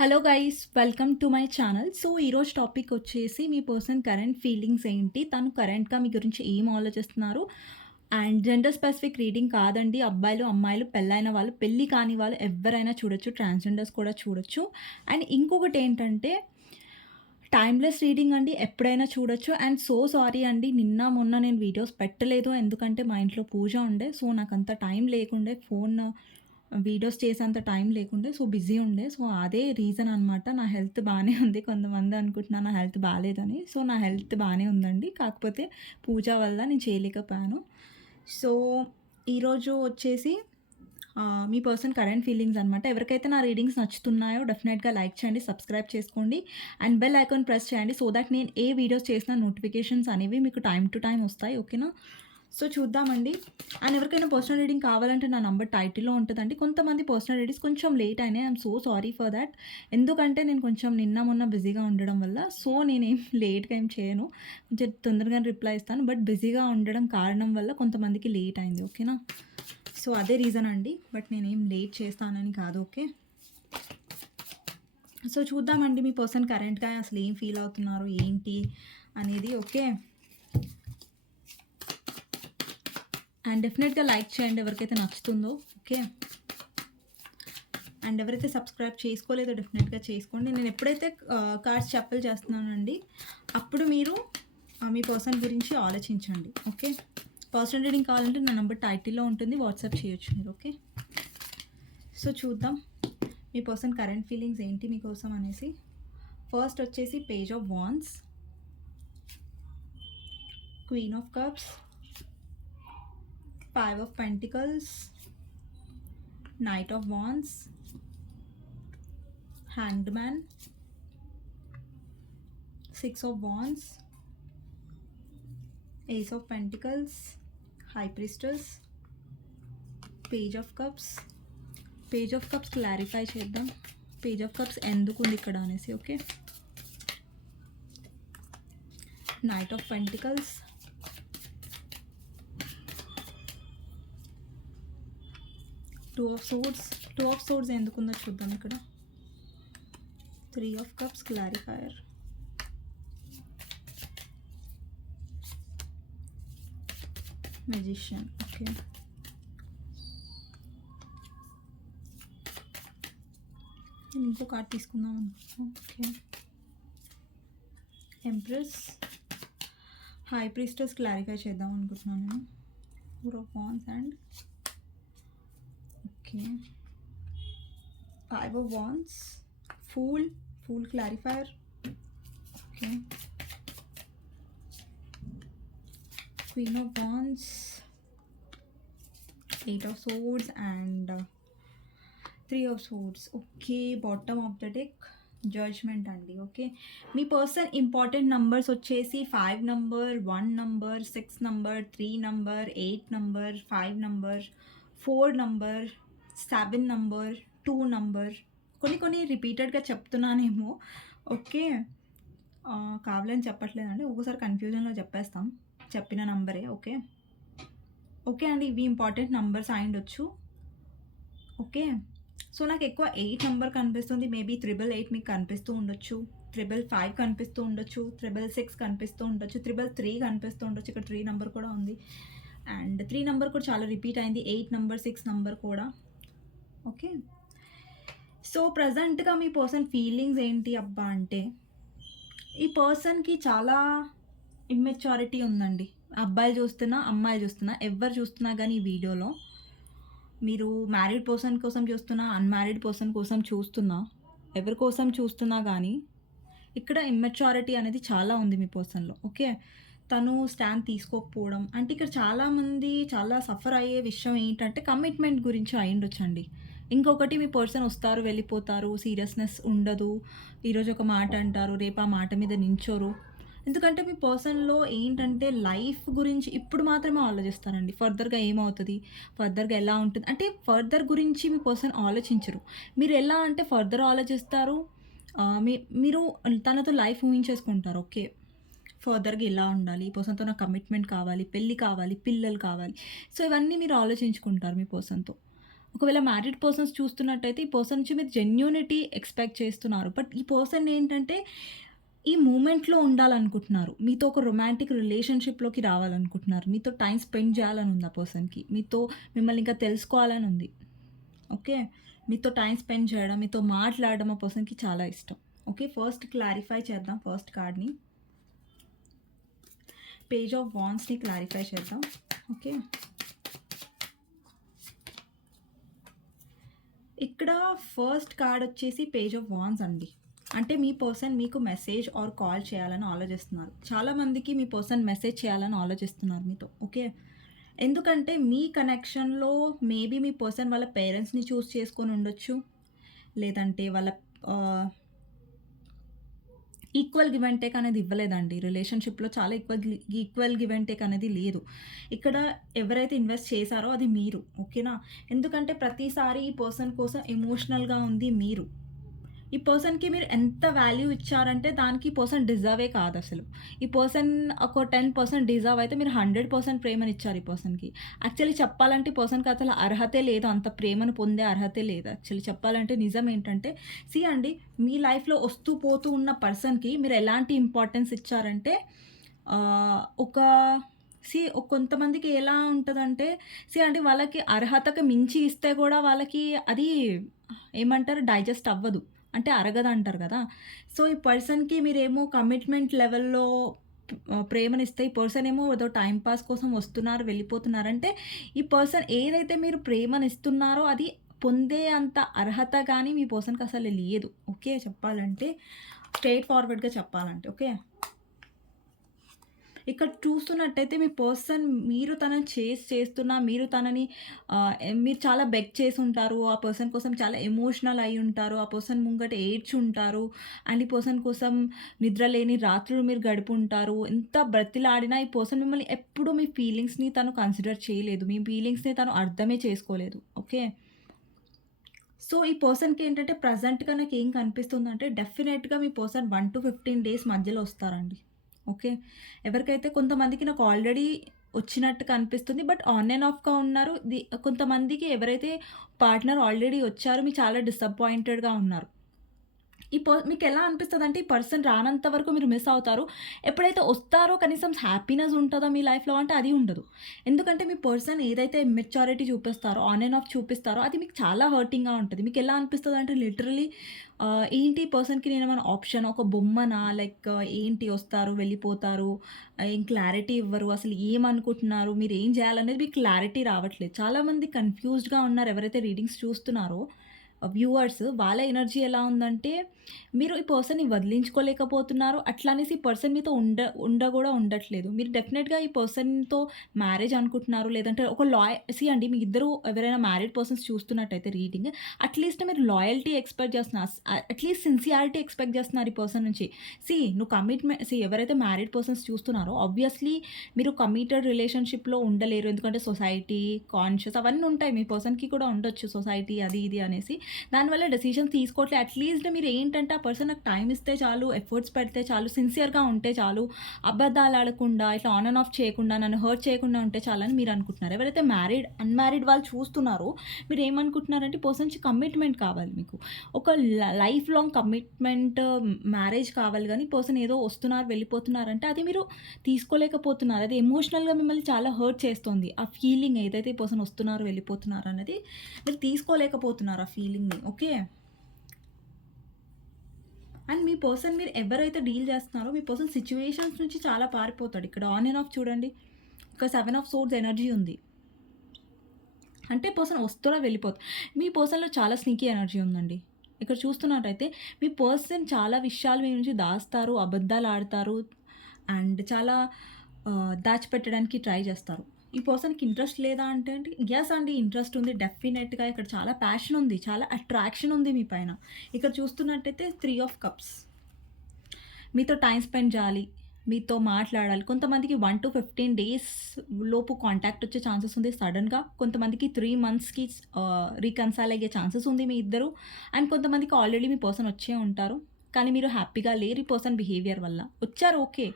Hello guys welcome to my channel so ఈరోజు topic వచ్చేసి మీ పర్సన్ కరెంట్ ఫీలింగ్స్ ఏంటి? తను కరెంట్గా మీ గురించి ఏం ఆలోచిస్తున్నారు? అండ్ జెండర్ స్పెసిఫిక్ రీడింగ్ కాదండి. అబ్బాయిలు అమ్మాయిలు పెళ్ళైన వాళ్ళు పెళ్ళి కాని వాళ్ళు ఎవరైనా చూడొచ్చు. ట్రాన్స్జెండర్స్ కూడా చూడొచ్చు. అండ్ ఇంకొకటి ఏంటంటే టైమ్లెస్ రీడింగ్ అండి. ఎప్పుడైనా చూడొచ్చు. అండ్ సో సారీ అండి. నిన్న మొన్న నేను వీడియోస్ పెట్టలేదు. ఎందుకంటే మా ఇంట్లో పూజ ఉండే. సో నాకు అంత టైం లేకుండే. ఫోన్ వీడియోస్ చేసేంత టైం లేకుండే సో బిజీ ఉండే. సో అదే రీజన్ అనమాట నా హెల్త్ బాగానే ఉంది. కొంతమంది అనుకుంటున్నా నా హెల్త్ బాగాలేదని సో నా హెల్త్ బాగానే ఉందండి. కాకపోతే పూజ వల్ల నేను చేయలేకపోయాను. సో ఈరోజు వచ్చేసి మీ పర్సన్ కరెంట్ ఫీలింగ్స్ అనమాట ఎవరికైతే నా రీడింగ్స్ నచ్చుతున్నాయో డెఫినెట్గా లైక్ చేయండి సబ్స్క్రైబ్ చేసుకోండి. అండ్ బెల్ ఐకాన్ ప్రెస్ చేయండి సో దట్ నేను ఏ వీడియోస్ చేసిన నోటిఫికేషన్స్ అనేవి మీకు టైం టు టైం వస్తాయి. ఓకేనా? సో చూద్దామండి. అండ్ ఎవరికైనా పర్సనల్ రీడింగ్ కావాలంటే నా నంబర్ టైటిల్లో ఉంటుందండి. కొంతమంది పర్సనల్ రీడింగ్స్ కొంచెం లేట్ అయినాయి. I'm so sorry for that ఎందుకంటే నేను కొంచెం నిన్న మొన్న బిజీగా ఉండడం వల్ల సో నేనేం లేట్గా ఏం చేయను. కొంచెం తొందరగా రిప్లై ఇస్తాను. బట్ బిజీగా ఉండడం కారణం వల్ల కొంతమందికి లేట్ అయింది. ఓకేనా సో అదే రీజన్ అండి. బట్ నేనేం లేట్ చేస్తానని కాదు. ఓకే సో చూద్దామండి మీ పర్సన్ కరెంట్గా అసలు ఏం ఫీల్ అవుతున్నారు? ఏంటి? అనేది. ఓకే అండ్ డెఫినెట్గా లైక్ చేయండి ఎవరికైతే నచ్చుతుందో ఓకే అండ్ ఎవరైతే సబ్స్క్రైబ్ చేసుకోలేదో డెఫినెట్గా చేసుకోండి. నేను ఎప్పుడైతే కార్డ్స్ చెప్పలు చేస్తున్నానండి అప్పుడు మీరు మీ పర్సన్ గురించి ఆలోచించండి ఓకే పర్సనల్ రీడింగ్ కావాలంటే నా నెంబర్ టైటిల్లో ఉంటుంది వాట్సాప్ చేయొచ్చు మీరు ఓకే సో చూద్దాం మీ పర్సన్ కరెంట్ ఫీలింగ్స్ ఏంటి మీకోసం అనేసి. ఫస్ట్ వచ్చేసి page of wands queen of cups five of pentacles knight of wands hanged man six of wands ace of pentacles high priestess page of cups page of cups clarify చేద్దాం page of cups ఎందుకు ఉంది ఇక్కడ అనేసి okay knight of pentacles two of swords two of swords ఎందుకుందో చూద్దాం ఇక్కడ. Three of cups clarifier. Magician okay. నేను ఇంకో card తీసుకుందాం అనుకుంటున్నాను okay. Empress high priestess clarify చేద్దాం అనుకుంటున్నాను నేను. Four of wands and okay five of wands fool fool clarifier okay Queen of Wands, Eight of Swords, and uh, Three of Swords. Okay bottom of the deck judgement అండి okay మీ person important numbers వచ్చేసి five number one number six number three number eight number five number four number seven number two number కొన్ని కొన్ని రిపీటెడ్గా చెప్తున్నానేమో. Okay. కావాలని చెప్పట్లేదండి. ఒక్కోసారి కన్ఫ్యూజన్లో చెప్పేస్తాం. చెప్పిన నంబరే ఓకే. ఓకే అండి ఇవి ఇంపార్టెంట్ నంబర్స్ అయిండొచ్చు ఓకే. సో నాకు ఎక్కువ ఎయిట్ నెంబర్ కనిపిస్తుంది. మేబీ త్రిబుల్ ఎయిట్ మీకు కనిపిస్తూ ఉండొచ్చు. త్రిబుల్ ఫైవ్ కనిపిస్తూ ఉండొచ్చు. త్రిబుల్ సిక్స్ కనిపిస్తూ ఉండొచ్చు. త్రిబుల్ త్రీ కనిపిస్తూ ఉండొచ్చు. ఇక్కడ త్రీ నెంబర్ కూడా ఉంది. అండ్ త్రీ నెంబర్ కూడా చాలా రిపీట్ అయింది. ఎయిట్ నెంబర్ సిక్స్ నెంబర్ కూడా. ఓకే? సో ప్రజెంట్గా మీ పర్సన్ ఫీలింగ్స్ ఏంటి అబ్బా అంటే ఈ పర్సన్కి చాలా ఇమ్మెచ్యూరిటీ ఉందండి. అబ్బాయిలు చూస్తున్నా అమ్మాయిలు చూస్తున్నా ఎవరు చూస్తున్నా కానీ ఈ వీడియోలో మీరు మ్యారీడ్ పర్సన్ కోసం చూస్తున్నా అన్మ్యారీడ్ పర్సన్ కోసం చూస్తున్నా ఎవరి కోసం చూస్తున్నా కానీ ఇక్కడ ఇమ్మెచ్యూరిటీ అనేది చాలా ఉంది మీ పర్సన్లో ఓకే? తను స్టాండ్ తీసుకోకపోవడం అంటే ఇక్కడ చాలామంది చాలా సఫర్ అయ్యే విషయం ఏంటంటే కమిట్మెంట్ గురించి అయిండొచ్చండి ఇంకొకటి మీ పర్సన్ వస్తారు వెళ్ళిపోతారు సీరియస్నెస్ ఉండదు. ఈరోజు ఒక మాట అంటారు రేపు ఆ మాట మీద నించోరు. ఎందుకంటే మీ పర్సన్లో ఏంటంటే లైఫ్ గురించి ఇప్పుడు మాత్రమే ఆలోచిస్తారండి. ఫర్దర్గా ఏమవుతుంది? ఫర్దర్గా ఎలా ఉంటుంది? అంటే ఫర్దర్ గురించి మీ పర్సన్ ఆలోచించరు. మీరు ఎలా అంటే ఫర్దర్ ఆలోచిస్తారు మీ మీరు తనతో లైఫ్ ఊహించేసుకుంటారు ఓకే. ఫర్దర్గా ఇలా ఉండాలి ఈ పర్సన్తో నాకు కమిట్మెంట్ కావాలి పెళ్ళి కావాలి పిల్లలు కావాలి. సో ఇవన్నీ మీరు ఆలోచించుకుంటారు మీ పర్సన్తో. ఒకవేళ మ్యారీడ్ పర్సన్స్ చూస్తున్నట్టయితే ఈ పర్సన్ నుంచి మీరు జెన్యూనిటీ ఎక్స్పెక్ట్ చేస్తున్నారు. బట్ ఈ పర్సన్ ఏంటంటే ఈ మూమెంట్లో ఉండాలనుకుంటున్నారు. మీతో ఒక రొమాంటిక్ రిలేషన్షిప్లోకి రావాలనుకుంటున్నారు. మీతో టైం స్పెండ్ చేయాలని ఉంది ఆ పర్సన్కి మీతో మిమ్మల్ని ఇంకా తెలుసుకోవాలని ఉంది. ఓకే మీతో టైం స్పెండ్ చేయడం మీతో మాట్లాడడం ఆ పర్సన్కి చాలా ఇష్టం. ఓకే ఫస్ట్ క్లారిఫై చేద్దాం. ఫస్ట్ కార్డ్ని పేజ్ ఆఫ్ వాన్స్ని క్లారిఫై చేద్దాం. ఓకే ఇక్కడ ఫస్ట్ కార్డ్ వచ్చేసి పేజ్ ఆఫ్ వాన్స్ అండి. అంటే మీ పర్సన్ మీకు మెసేజ్ ఆర్ కాల్ చేయాలని ఆలోచిస్తున్నారు. చాలామందికి మీ పర్సన్ మెసేజ్ చేయాలని ఆలోచిస్తున్నారు మీతో ఓకే ఎందుకంటే మీ కనెక్షన్లో మేబీ మీ పర్సన్ వాళ్ళ పేరెంట్స్ని చూస్ చేసుకొని ఉండొచ్చు. లేదంటే వాళ్ళ ఈక్వల్ గివ్ అండ్ టేక్ అనేది ఇవ్వలేదండి. రిలేషన్షిప్లో చాలా equal equal give and take అనేది లేదు. ఇక్కడ ఎవరైతే ఇన్వెస్ట్ చేశారో అది మీరు ఓకేనా ఎందుకంటే ప్రతిసారి ఈ పర్సన్ కోసం ఎమోషనల్గా ఉంది మీరు. ఈ పర్సన్కి మీరు ఎంత వాల్యూ ఇచ్చారంటే దానికి ఈ పర్సన్ డిజర్వే కాదు అసలు ఈ పర్సన్ ఒక టెన్ పర్సెంట్ డిజర్వ్ అయితే మీరు హండ్రెడ్ పర్సెంట్ ప్రేమను ఇచ్చారు ఈ పర్సన్కి. యాక్చువల్లీ చెప్పాలంటే ఈ పర్సన్కి అసలు అర్హతే లేదు. అంత ప్రేమను పొందే అర్హతే లేదు. యాక్చువల్లీ చెప్పాలంటే నిజం ఏంటంటే సి అండి మీ లైఫ్లో వస్తూ పోతూ ఉన్న పర్సన్కి మీరు ఎలాంటి ఇంపార్టెన్స్ ఇచ్చారంటే ఒక సి కొంతమందికి ఎలా ఉంటుందంటే సి అంటే వాళ్ళకి అర్హతకు మించి ఇస్తే కూడా వాళ్ళకి అది ఏమంటారు? డైజెస్ట్ అవ్వదు. అంటే అరగదు అంటారు కదా. సో ఈ పర్సన్కి మీరేమో కమిట్మెంట్ లెవెల్లో ప్రేమను ఇస్తే ఈ పర్సన్ ఏమో ఏదో టైం పాస్ కోసం వస్తున్నారు వెళ్ళిపోతున్నారంటే ఈ పర్సన్ ఏదైతే మీరు ప్రేమనిస్తున్నారో అది పొందే అంత అర్హత కానీ మీ పర్సన్కి అసలు లేదు. ఓకే చెప్పాలంటే స్ట్రైట్ ఫార్వర్డ్గా చెప్పాలంటే. ఓకే? ఇక్కడ చూస్తున్నట్టయితే మీ పర్సన్ మీరు తనని చేసి చేస్తున్నా మీరు తనని మీరు చాలా బెక్ చేసి ఉంటారు ఆ పర్సన్ కోసం చాలా ఎమోషనల్ అయి ఉంటారు ఆ పర్సన్ ముంగట ఏడ్చి ఉంటారు అండ్ ఈ పర్సన్ కోసం నిద్ర లేని రాత్రులు మీరు గడుపుంటారు ఎంత బ్రతిలాడినా ఈ పర్సన్ మిమ్మల్ని ఎప్పుడూ మీ ఫీలింగ్స్ని తను కన్సిడర్ చేయలేదు మీ ఫీలింగ్స్ని తను అర్థమే చేసుకోలేదు ఓకే? సో ఈ పర్సన్కి ఏంటంటే ప్రజెంట్గా నాకు ఏం కనిపిస్తుందంటే డెఫినెట్గా మీ person one to fifteen days మధ్యలో వస్తారండి. ఓకే. ఎవరికైతే కొంతమందికి నాకు ఆల్రెడీ వచ్చినట్టుగా అనిపిస్తుంది బట్ ఆన్ అండ్ ఆఫ్గా ఉన్నారు. ది కొంతమందికి ఎవరైతే పార్ట్నర్ ఆల్రెడీ వచ్చారో మీరు చాలా డిసప్పాయింటెడ్గా ఉన్నారు. ఈ పర్ మీకు ఎలా అనిపిస్తుంది అంటే ఈ పర్సన్ రానంత వరకు మీరు మిస్ అవుతారు. ఎప్పుడైతే వస్తారో కనీసం హ్యాపీనెస్ ఉంటుందో మీ లైఫ్లో అంటే అది ఉండదు. ఎందుకంటే మీ పర్సన్ ఏదైతే మెచ్యూరిటీ చూపిస్తారో ఆన్ అండ్ ఆఫ్ చూపిస్తారో అది మీకు చాలా హర్టింగ్గా ఉంటుంది. మీకు ఎలా అనిపిస్తుంది అంటే లిటరలీ ఏంటి పర్సన్కి నేను ఏమైనా ఆప్షన్ ఒక బొమ్మనా? లైక్ ఏంటి వస్తారు వెళ్ళిపోతారు ఏం క్లారిటీ ఇవ్వరు అసలు ఏమనుకుంటున్నారు మీరు ఏం చేయాలనేది మీకు క్లారిటీ రావట్లేదు. చాలామంది కన్ఫ్యూజ్డ్గా ఉన్నారు ఎవరైతే రీడింగ్స్ చూస్తున్నారో. వ్యూవర్స్ వాళ్ళ ఎనర్జీ ఎలా ఉందంటే మీరు ఈ పర్సన్ని వదిలించుకోలేకపోతున్నారు. అట్లా అనేసి ఈ పర్సన్ మీతో ఉండ ఉండ కూడా ఉండట్లేదు. మీరు డెఫినెట్గా ఈ పర్సన్తో మ్యారేజ్ అనుకుంటున్నారు. లేదంటే ఒక లాయసీ అండి మీ ఇద్దరు ఎవరైనా మ్యారీడ్ పర్సన్స్ చూస్తున్నట్టయితే రీడింగ్ అట్లీస్ట్ మీరు లాయల్టీ ఎక్స్పెక్ట్ చేస్తున్నారు. అట్లీస్ట్ సిన్సియారిటీ ఎక్స్పెక్ట్ చేస్తున్నారు ఈ పర్సన్ నుంచి. సి నువ్వు కమిట్మెంట్ సి ఎవరైతే మ్యారీడ్ పర్సన్స్ చూస్తున్నారో ఆబ్వియస్లీ మీరు కమిటెడ్ రిలేషన్షిప్లో ఉండలేరు. ఎందుకంటే సొసైటీ కాన్షియస్ అవన్నీ ఉంటాయి. మీ పర్సన్కి కూడా ఉండొచ్చు సొసైటీ అది ఇది అనేసి. దానివల్ల డెసిషన్స్ తీసుకోవట్లే. అట్లీస్ట్ మీరు ఏంటంటే ఆ పర్సన్ నాకు టైం ఇస్తే చాలు ఎఫర్ట్స్ పెడితే చాలు సిన్సియర్గా ఉంటే చాలు అబద్ధాలు ఆడకుండా ఇట్లా ఆన్ అండ్ ఆఫ్ చేయకుండా నన్ను హర్ట్ చేయకుండా ఉంటే చాలని మీరు అనుకుంటున్నారు. ఎవరైతే మ్యారీడ్ అన్మ్యారీడ్ వాళ్ళు చూస్తున్నారో మీరు ఏమనుకుంటున్నారంటే పర్సన్ నుంచి కమిట్మెంట్ కావాలి మీకు. ఒక లైఫ్ లాంగ్ కమిట్మెంట్ మ్యారేజ్ కావాలి కానీ పర్సన్ ఏదో వస్తున్నారు వెళ్ళిపోతున్నారంటే అది మీరు తీసుకోలేకపోతున్నారు. అది ఎమోషనల్గా మిమ్మల్ని చాలా హర్ట్ చేస్తుంది. ఆ ఫీలింగ్ ఏదైతే పర్సన్ వస్తున్నారు వెళ్ళిపోతున్నారు అనేది మీరు తీసుకోలేకపోతున్నారు ఆ ఫీలింగ్ ఫీలింగ్ని ఓకే? అండ్ మీ పర్సన్ మీరు ఎవరైతే డీల్ చేస్తున్నారో మీ పర్సన్ సిచ్యువేషన్స్ నుంచి చాలా పారిపోతాడు. ఇక్కడ ఆన్ అండ్ ఆఫ్ చూడండి. ఒక సెవెన్ ఆఫ్ సోర్స్ ఎనర్జీ ఉంది. అంటే పర్సన్ వస్తున్నా వెళ్ళిపోతుంది మీ పర్సన్లో చాలా స్నీకీ ఎనర్జీ ఉందండి. ఇక్కడ చూస్తున్నట్టయితే మీ పర్సన్ చాలా విషయాలు మీ నుంచి దాస్తారు అబద్ధాలు ఆడతారు అండ్ చాలా దాచిపెట్టడానికి ట్రై చేస్తారు. ఈ పర్సన్కి ఇంట్రెస్ట్ లేదా అంటే ఎస్ అండి ఇంట్రెస్ట్ ఉంది డెఫినెట్గా ఇక్కడ చాలా ప్యాషన్ ఉంది చాలా అట్రాక్షన్ ఉంది మీ పైన. ఇక్కడ చూస్తున్నట్టయితే త్రీ ఆఫ్ కప్స్ మీతో టైం స్పెండ్ చేయాలి మీతో మాట్లాడాలి. కొంతమందికి వన్ టు ఫిఫ్టీన్ డేస్ లోపు కాంటాక్ట్ వచ్చే ఛాన్సెస్ ఉంది సడన్గా కొంతమందికి త్రీ మంత్స్కి రీకన్సైల్ అయ్యే ఛాన్సెస్ ఉంది మీ ఇద్దరు. అండ్ కొంతమందికి ఆల్రెడీ మీ పర్సన్ వచ్చే ఉంటారు. కానీ మీరు హ్యాపీగా లేరు ఈ పర్సన్ బిహేవియర్ వల్ల. వచ్చారు ఓకే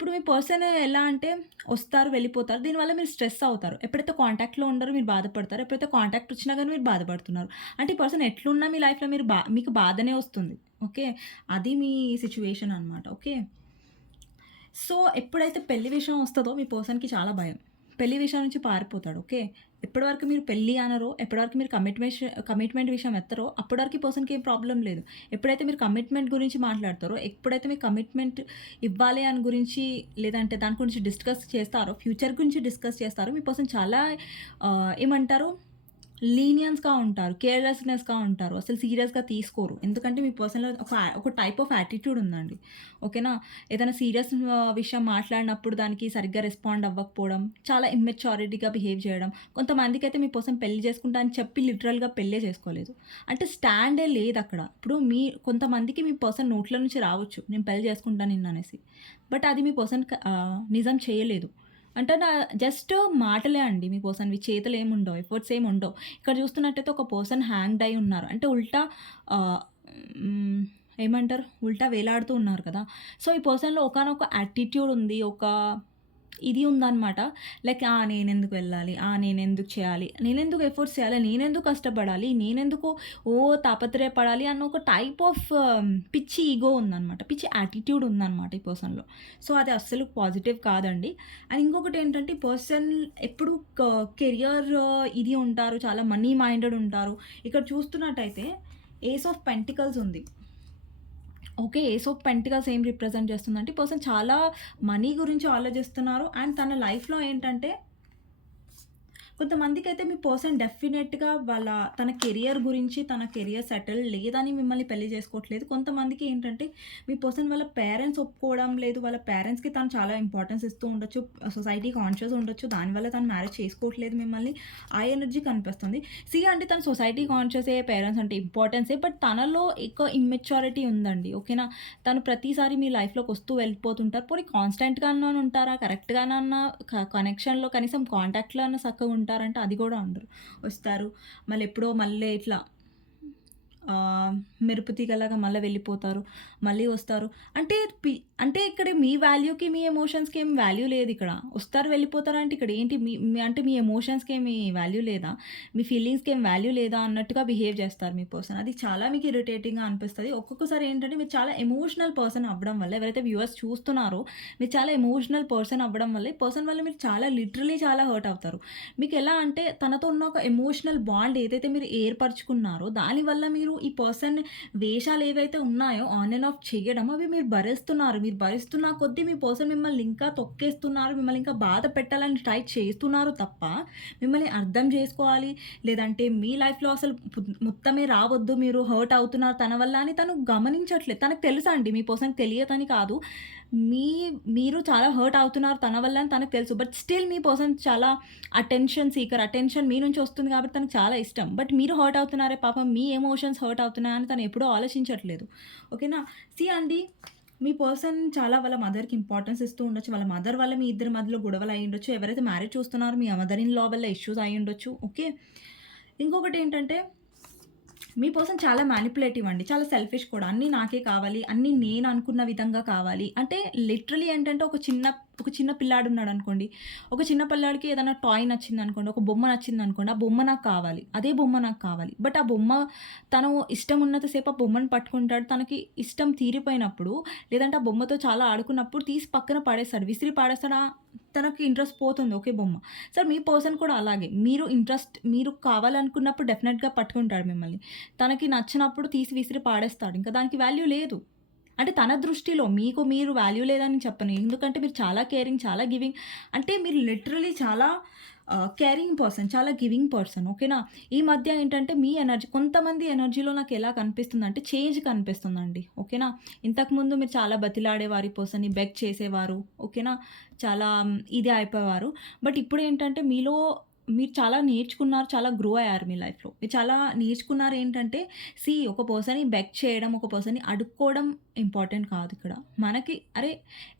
ఇప్పుడు మీ పర్సన్ ఎలా అంటే వస్తారు, వెళ్ళిపోతారు. దీనివల్ల మీరు స్ట్రెస్ అవుతారు. ఎప్పుడైతే కాంటాక్ట్‌లో ఉండరో మీరు బాధపడతారు. ఎప్పుడైతే కాంటాక్ట్ వచ్చినా కానీ మీరు బాధపడుతున్నారు. అంటే ఈ పర్సన్ ఎట్లున్నా మీ లైఫ్‌లో మీరు బా మీకు బాధనే వస్తుంది. ఓకే. అది మీ సిచ్యువేషన్ అనమాట. ఓకే. సో, ఎప్పుడైతే పెళ్ళి విషయం వస్తుందో మీ పర్సన్‌కి చాలా భయం. పెళ్ళి విషయం నుంచి పారిపోతాడు. ఓకే. ఎప్పటి వరకు మీరు పెళ్ళి అనరో, ఎప్పటి వరకు మీరు కమిట్‌మెంట్ కమిట్‌మెంట్ విషయం ఎత్తారో అప్పటి వరకు ఈ పర్సన్‌కి ఏం ప్రాబ్లమ్ లేదు. ఎప్పుడైతే మీరు కమిట్‌మెంట్ గురించి మాట్లాడతారో, ఎప్పుడైతే మీరు కమిట్‌మెంట్ ఇవ్వాలి అని గురించి లేదంటే దాని గురించి డిస్కస్ చేస్తారో, ఫ్యూచర్ గురించి డిస్కస్ చేస్తారో మీ పర్సన్ చాలా ఏమంటారు లీనియన్స్‌గా ఉంటారు. కేర్‌లెస్‌నెస్‌గా ఉంటారు. అసలు సీరియస్‌గా తీసుకోరు. ఎందుకంటే మీ పర్సన్‌లో ఒక ఒక టైప్ ఆఫ్ యాటిట్యూడ్ ఉందండి. ఓకేనా. ఏదైనా సీరియస్ విషయం మాట్లాడినప్పుడు దానికి సరిగ్గా రెస్పాండ్ అవ్వకపోవడం, చాలా ఇమ్మెచ్యూరిటీగా బిహేవ్ చేయడం. కొంతమందికి అయితే మీ పర్సన్ పెళ్ళి చేసుకుంటా అని చెప్పి లిటరల్‌గా పెళ్ళే చేసుకోలేదు. అంటే స్టాండే లేదు అక్కడ ఇప్పుడు మీ కొంతమందికి మీ పర్సన్ నోట్ల నుంచి రావచ్చు. నేను పెళ్ళి చేసుకుంటాను నిన్ననేసి బట్ అది మీ పర్సన్ నిజం చేయలేదు. అంటే నా జస్ట్ మాటలే అండి మీ పర్సన్‌వి. చేతులు ఏమి ఉండవు. ఎఫర్ట్స్ ఏమి ఉండవు. ఇక్కడ చూస్తున్నట్టయితే ఒక పర్సన్ హ్యాంగ్డ్ అయ్యి ఉన్నారు. అంటే ఉల్టా ఏమంటారు? ఉల్టా వేలాడుతూ ఉన్నారు కదా! సో, ఈ పర్సన్‌లో ఒకానొక యాటిట్యూడ్ ఉంది. ఒక ఇది ఉందనమాట. లైక్ ఆ! నేనెందుకు వెళ్ళాలి? ఆ! నేనెందుకు చేయాలి? నేనెందుకు ఎఫర్ట్స్ చేయాలి? నేనెందుకు కష్టపడాలి? నేనెందుకు ఓ తాపత్రయపడాలి అన్న ఒక టైప్ ఆఫ్ పిచ్చి ఈగో ఉందనమాట. పిచ్చి యాటిట్యూడ్ ఉందన్నమాట ఈ పర్సన్‌లో. సో, అది అస్సలు పాజిటివ్ కాదండి. అండ్ ఇంకొకటేంటంటే ఈ పర్సన్ ఎప్పుడు క కెరియర్ ఇది ఉంటారు. చాలా మనీ మైండెడ్ ఉంటారు. ఇక్కడ చూస్తున్నట్టయితే ఏస్ ఆఫ్ పెంటికల్స్ ఉంది. ఓకే. ఏస్ ఆఫ్ పెంటికల్స్ ఏం రిప్రజెంట్ చేస్తుందంటే పర్సన్ చాలా మనీ గురించి ఆలోచిస్తున్నారు. అండ్ తన లైఫ్‌లో ఏంటంటే కొంతమందికి అయితే మీ పర్సన్ డెఫినెట్‌గా వాళ్ళ తన కెరియర్ గురించి తన కెరియర్ సెటిల్ లేదని మిమ్మల్ని పెళ్ళి చేసుకోవట్లేదు. కొంతమందికి ఏంటంటే మీ పర్సన్ వాళ్ళ పేరెంట్స్ ఒప్పుకోవడం లేదు. వాళ్ళ పేరెంట్స్‌కి తను చాలా ఇంపార్టెన్స్ ఇస్తూ ఉండొచ్చు. సొసైటీ కాన్షియస్ ఉండొచ్చు. దానివల్ల తను మ్యారేజ్ చేసుకోవట్లేదు మిమ్మల్ని. ఆ ఎనర్జీ కనిపిస్తుంది. సి అంటే తను సొసైటీ కాన్షియసే పేరెంట్స్ అంటే ఇంపార్టెన్సే. బట్ తనలో ఎక్కువ ఇమ్మెచ్యూరిటీ ఉందండి. ఓకేనా. తను ప్రతిసారి మీ లైఫ్‌లోకి వస్తూ వెళ్ళిపోతుంటారు. పోనీ కాన్స్టెంట్‌గానన్నా ఉంటారా? కరెక్ట్‌గానన్నా క కనెక్షన్‌లో కనీసం కాంటాక్ట్‌లో అన్నా చక్కగా ఉంటారంటే అది కూడా ఉండరు. వస్తారు. మళ్ళీ ఎప్పుడో మళ్ళీ ఇట్లా మెరుపు తీగలాగా మళ్ళీ వెళ్ళిపోతారు. మళ్ళీ వస్తారు. అంటే పి అంటే ఇక్కడ మీ వాల్యూకి, మీ ఎమోషన్స్‌కి ఏం వాల్యూ ఇక్కడ వస్తారు వెళ్ళిపోతారు అంటే ఇక్కడ ఏంటి మీ అంటే మీ ఎమోషన్స్‌కి ఏమి వాల్యూ లేదా? మీ ఫీలింగ్స్‌కి ఏం వాల్యూ లేదా అన్నట్టుగా బిహేవ్ చేస్తారు మీ పర్సన్. అది చాలా మీకు ఇరిటేటింగ్‌గా అనిపిస్తుంది ఒక్కొక్కసారి ఏంటంటే మీరు చాలా ఎమోషనల్ పర్సన్ అవ్వడం వల్ల ఎవరైతే వ్యూవర్స్ చూస్తున్నారో మీరు చాలా ఎమోషనల్ పర్సన్ అవ్వడం వల్ల ఈ పర్సన్ వల్ల మీరు చాలా లిటరలీ చాలా హర్ట్ అవుతారు. మీకు ఎలా అంటే తనతో ఉన్న ఒక ఎమోషనల్ బాండ్ ఏదైతే మీరు ఏర్పరచుకున్నారో దానివల్ల మీరు ఈ పర్సన్ వేషాలు ఏవైతే ఉన్నాయో ఆన్ అండ్ ఆఫ్ చేయడం అవి మీరు భరిస్తున్నారు. మీరు భరిస్తున్న కొద్దీ మీ పర్సన్ మిమ్మల్ని ఇంకా తొక్కేస్తున్నారు. మిమ్మల్ని ఇంకా బాధ పెట్టాలని ట్రై చేస్తున్నారు తప్ప మిమ్మల్ని అర్థం చేసుకోవాలి. లేదంటే మీ లైఫ్‌లో అసలు మొత్తమే రావద్దు. మీరు హర్ట్ అవుతున్నారు తన వల్ల అని తను గమనించట్లేదు. తనకు తెలుసా అండి మీ పర్సన్ తెలియదని కాదు. మీ మీరు చాలా హర్ట్ అవుతున్నారు తన వల్ల అని తనకు తెలుసు. బట్ స్టిల్ మీ పర్సన్ చాలా అటెన్షన్ సీకర్. అటెన్షన్ మీ నుంచి వస్తుంది కాబట్టి తనకు చాలా ఇష్టం. బట్ మీరు హర్ట్ అవుతున్నారే పాపం మీ ఎమోషన్స్ హర్ట్ అవుతున్నాయని తను ఎప్పుడూ ఆలోచించట్లేదు. ఓకేనా. సీ అండి మీ పర్సన్ చాలా వాళ్ళ మదర్‌కి ఇంపార్టెన్స్ ఇస్తూ ఉండొచ్చు. వాళ్ళ మదర్ వల్ల మీ ఇద్దరి మధ్యలో గొడవలు అయ్యుండొచ్చు. ఎవరైతే మ్యారేజ్ చూస్తున్నారో మీ మదర్ ఇన్ లా వల్ల ఇష్యూస్ అయ్యుండొచ్చు. ఓకే. ఇంకొకటి ఏంటంటే పర్సన్ చాలా మ్యానిపులేటివ్ అండి. చాలా సెల్ఫిష్ కూడా. అన్నీ నాకే కావాలి. అన్నీ నేను అనుకున్న విధంగా కావాలి. అంటే లిటరలీ ఏంటంటే ఒక చిన్న ఒక చిన్న పిల్లాడు ఉన్నాడనుకోండి. ఒక చిన్న పిల్లాడికి ఏదైనా టాయ్ నచ్చిందనుకోండి. ఒక బొమ్మ నచ్చింది అనుకోండి ఆ బొమ్మ నాకు కావాలి. అదే బొమ్మ నాకు కావాలి. బట్ ఆ బొమ్మ తను ఇష్టం ఉన్నంత సేపు ఆ బొమ్మను పట్టుకుంటాడు. తనకి ఇష్టం తీరిపోయినప్పుడు లేదంటే ఆ బొమ్మతో చాలా ఆడుకున్నప్పుడు తీసి పక్కన పడేస్తాడు. విసిరి పాడేస్తాడు తనకి ఇంట్రెస్ట్ పోతుంది ఓకే బొమ్మ. సార్ మీ పర్సన్ కూడా అలాగే. మీరు ఇంట్రెస్ట్ మీరు కావాలనుకున్నప్పుడు డెఫినెట్గా పట్టుకుంటాడు మిమ్మల్ని. తనకి నచ్చినప్పుడు తీసి విసిరి పాడేస్తాడు. ఇంకా దానికి వాల్యూ లేదు. అంటే తన దృష్టిలో మీకు మీరు వాల్యూ లేదని చెప్పను. ఎందుకంటే మీరు చాలా కేరింగ్, చాలా గివింగ్ అంటే మీరు లిటరలీ చాలా కేరింగ్ పర్సన్. చాలా గివింగ్ పర్సన్. ఓకేనా. ఈ మధ్య ఏంటంటే మీ ఎనర్జీ కొంతమంది ఎనర్జీలో నాకు ఎలా కనిపిస్తుంది అంటే చేంజ్ కనిపిస్తుందండి. ఓకేనా. ఇంతకుముందు మీరు చాలా బతిలాడేవారి ఈ పర్సన్‌ని. బెగ్ చేసేవారు. ఓకేనా. చాలా ఇది అయిపోయేవారు. బట్ ఇప్పుడు ఏంటంటే మీలో మీరు చాలా నేర్చుకున్నారు. చాలా గ్రో అయ్యారు మీ లైఫ్‌లో. మీరు చాలా నేర్చుకున్నారు ఏంటంటే సి ఒక పర్సన్‌ని బెక్ చేయడం, ఒక పర్సన్‌ని అడుక్కోవడం ఇంపార్టెంట్ కాదు ఇక్కడ. మనకి అరే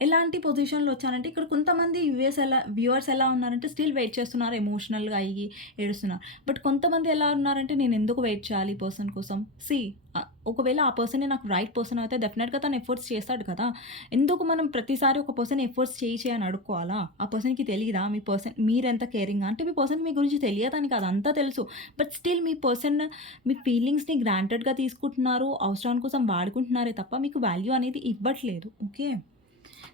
ఎలాంటి పొజిషన్‌లో వచ్చానంటే ఇక్కడ కొంతమంది యూఎస్ ఎలా వ్యూవర్స్ ఎలా ఉన్నారంటే స్టిల్ వెయిట్ చేస్తున్నారు ఎమోషనల్‌గా అయ్యి ఏడుస్తున్నారు. బట్ కొంతమంది ఎలా ఉన్నారంటే నేను ఎందుకు వెయిట్ చేయాలి ఈ పర్సన్ కోసం. సి ఒకవేళ ఆ పర్సనే నాకు రైట్ పర్సన్ అయితే డెఫినెట్‌గా తను ఎఫర్ట్స్ చేస్తాడు కదా! ఎందుకు మనం ప్రతిసారి ఒక పర్సన్ ఎఫర్ట్స్ చేయి అని అడుక్కోవాలా? ఆ పర్సన్‌కి తెలియదా మీ పర్సన్ మీరెంత కేరింగ్ అంటే మీ పర్సన్ మీ గురించి తెలియదని కాదు అంతా తెలుసు. బట్ స్టిల్ మీ పర్సన్ మీ ఫీలింగ్స్‌ని గ్రాంటెడ్‌గా తీసుకుంటున్నారు. అవసరం కోసం వాడుకుంటున్నారే తప్ప మీకు వాల్యూ అనేది ఇవ్వట్లేదు. ఓకే.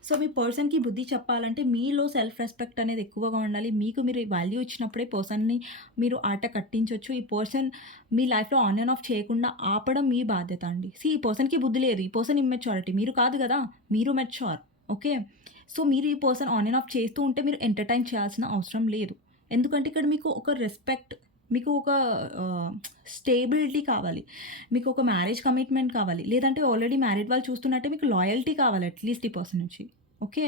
సో, మీ పర్సన్‌కి బుద్ధి చెప్పాలంటే మీలో సెల్ఫ్ రెస్పెక్ట్ అనేది ఎక్కువగా ఉండాలి. మీకు మీరు వాల్యూ ఇచ్చినప్పుడే పర్సన్‌ని మీరు ఆట కట్టించవచ్చు ఈ పర్సన్ మీ లైఫ్‌లో ఆన్ అండ్ ఆఫ్ చేయకుండా ఆపడం మీ బాధ్యత అండి. సో ఈ పర్సన్‌కి బుద్ధి లేదు. ఈ పర్సన్ ఇమ్మెచ్యూరిటీ. మీరు కాదు కదా మీరు మెచ్యూర్. ఓకే. సో, మీరు ఈ పర్సన్ ఆన్ అండ్ ఆఫ్ చేస్తూ ఉంటే మీరు ఎంటర్‌టైన్ చేయాల్సిన అవసరం లేదు. ఎందుకంటే ఇక్కడ మీకు ఒక రెస్పెక్ట్ మీకు ఒక స్టేబిలిటీ కావాలి. మీకు ఒక మ్యారేజ్ కమిట్మెంట్ కావాలి. లేదంటే ఆల్రెడీ మ్యారీడ్ వాళ్ళు చూస్తున్నట్టే మీకు లాయల్టీ కావాలి అట్‌లీస్ట్ ఈ పర్సన్ నుంచి. ఓకే.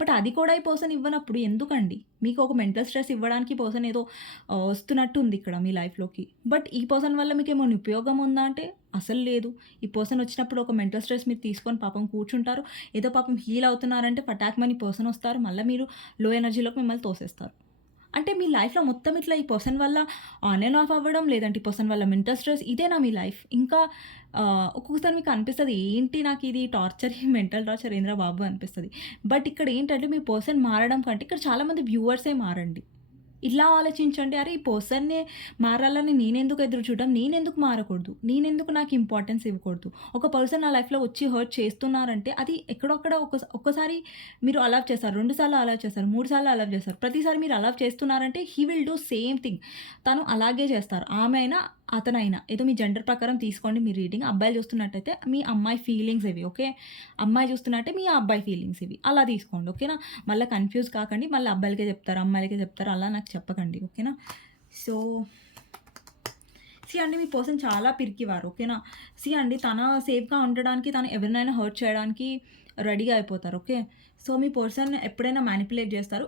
బట్ అది కూడా ఈ పర్సన్ ఇవ్వనప్పుడు ఎందుకండి? మీకు ఒక మెంటల్ స్ట్రెస్ ఇవ్వడానికి పర్సన్ ఏదో వస్తున్నట్టు ఉంది ఇక్కడ మీ లైఫ్‌లోకి. బట్ ఈ పర్సన్ వల్ల మీకు ఏమైనా ఉపయోగం ఉందా అంటే అసలు లేదు. ఈ పర్సన్ వచ్చినప్పుడు ఒక మెంటల్ స్ట్రెస్ మీరు తీసుకొని పాపం కూర్చుంటారు. ఏదో పాపం హీల్ అవుతున్నారంటే పటాక్‌మని పర్సన్ వస్తారు. మళ్ళీ మీరు లో ఎనర్జీలోకి మిమ్మల్ని తోసేస్తారు. అంటే మీ లైఫ్‌లో మొత్తం ఇట్లా ఈ పర్సన్ వల్ల ఆన్ అండ్ ఆఫ్ అవ్వడం, లేదంటే ఈ పర్సన్ వల్ల మెంటల్ స్ట్రెస్ ఇదేనా మీ లైఫ్? ఇంకా ఒక్కొక్కసారి మీకు అనిపిస్తుంది ఏంటి నాకు ఇది టార్చర్ ఈ మెంటల్ టార్చర్ ఏంద్రా బాబు అనిపిస్తుంది బట్ ఇక్కడ ఏంటంటే మీ పర్సన్ మారడం కంటే ఇక్కడ చాలామంది వ్యూవర్సే మారండి. ఇలా ఆలోచించండి. అరే! ఈ పర్సన్‌నే మారాలని నేనెందుకు ఎదురు చూడడం? నేనెందుకు మారకూడదు? నేనెందుకు నాకు ఇంపార్టెన్స్ ఇవ్వకూడదు? ఒక పర్సన్ నా లైఫ్‌లో వచ్చి హర్ట్ చేస్తున్నారంటే అది ఎక్కడొక్కడ ఒక ఒక్కసారి మీరు అలవ్ చేస్తారు. 2 సార్లు చేస్తారు. మూడుసార్లు అలవ్ చేస్తారు. ప్రతిసారి మీరు అలవ్ చేస్తున్నారంటే he will do same thing. తను అలాగే చేస్తారు. ఆమె అయినా, అతనైనా ఏదో మీ జెండర్ ప్రకారం తీసుకోండి మీ రీడింగ్. అబ్బాయిలు చూస్తున్నట్టయితే మీ అమ్మాయి ఫీలింగ్స్ ఇవి. ఓకే. అమ్మాయి చూస్తున్నట్టే మీ అబ్బాయి ఫీలింగ్స్ ఇవి. అలా తీసుకోండి. ఓకేనా. మళ్ళీ కన్‌ఫ్యూజ్ కాకండి. మళ్ళీ అబ్బాయిలకే చెప్తారు, అమ్మాయిలకే చెప్తారు అలా నాకు చెప్పకండి. ఓకేనా. సో సీ అండి మీ పర్సన్ చాలా పిరికివారు. ఓకేనా. సి అండి తన సేఫ్‌గా ఉండడానికి తను ఎవరినైనా హర్ట్ చేయడానికి రెడీగా అయిపోతారు. ఓకే. సో, మీ పర్సన్ ఎప్పుడైనా మ్యానిపులేట్ చేస్తారు.